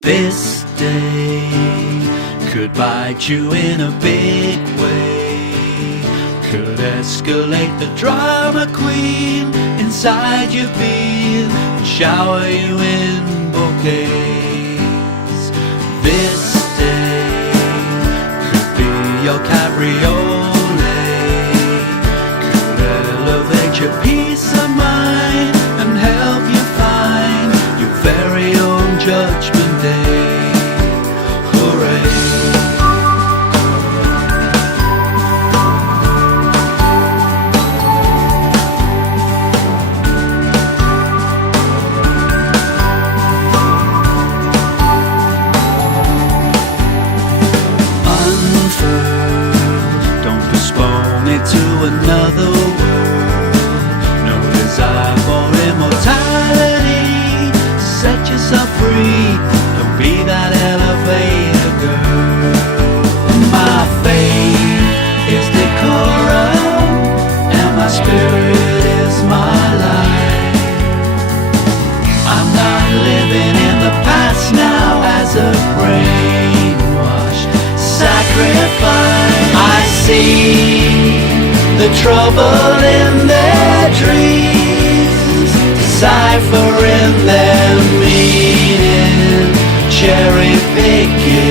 This day could bite you in a big way, could escalate the drama queen inside your being and shower you in bouquets. This day could be your cabriolet, could elevate your peace of mind and help you find your very own judgment day. Hooray! Don't postpone it to another world. No desire for immortality. Set yourself free. Don't be that elevator girl. My faith is decorum, and my spirit is my life. I'm not living in the past now as a brainwash sacrifice. I see the trouble in their dreams, deciphering their meaning, cherry picking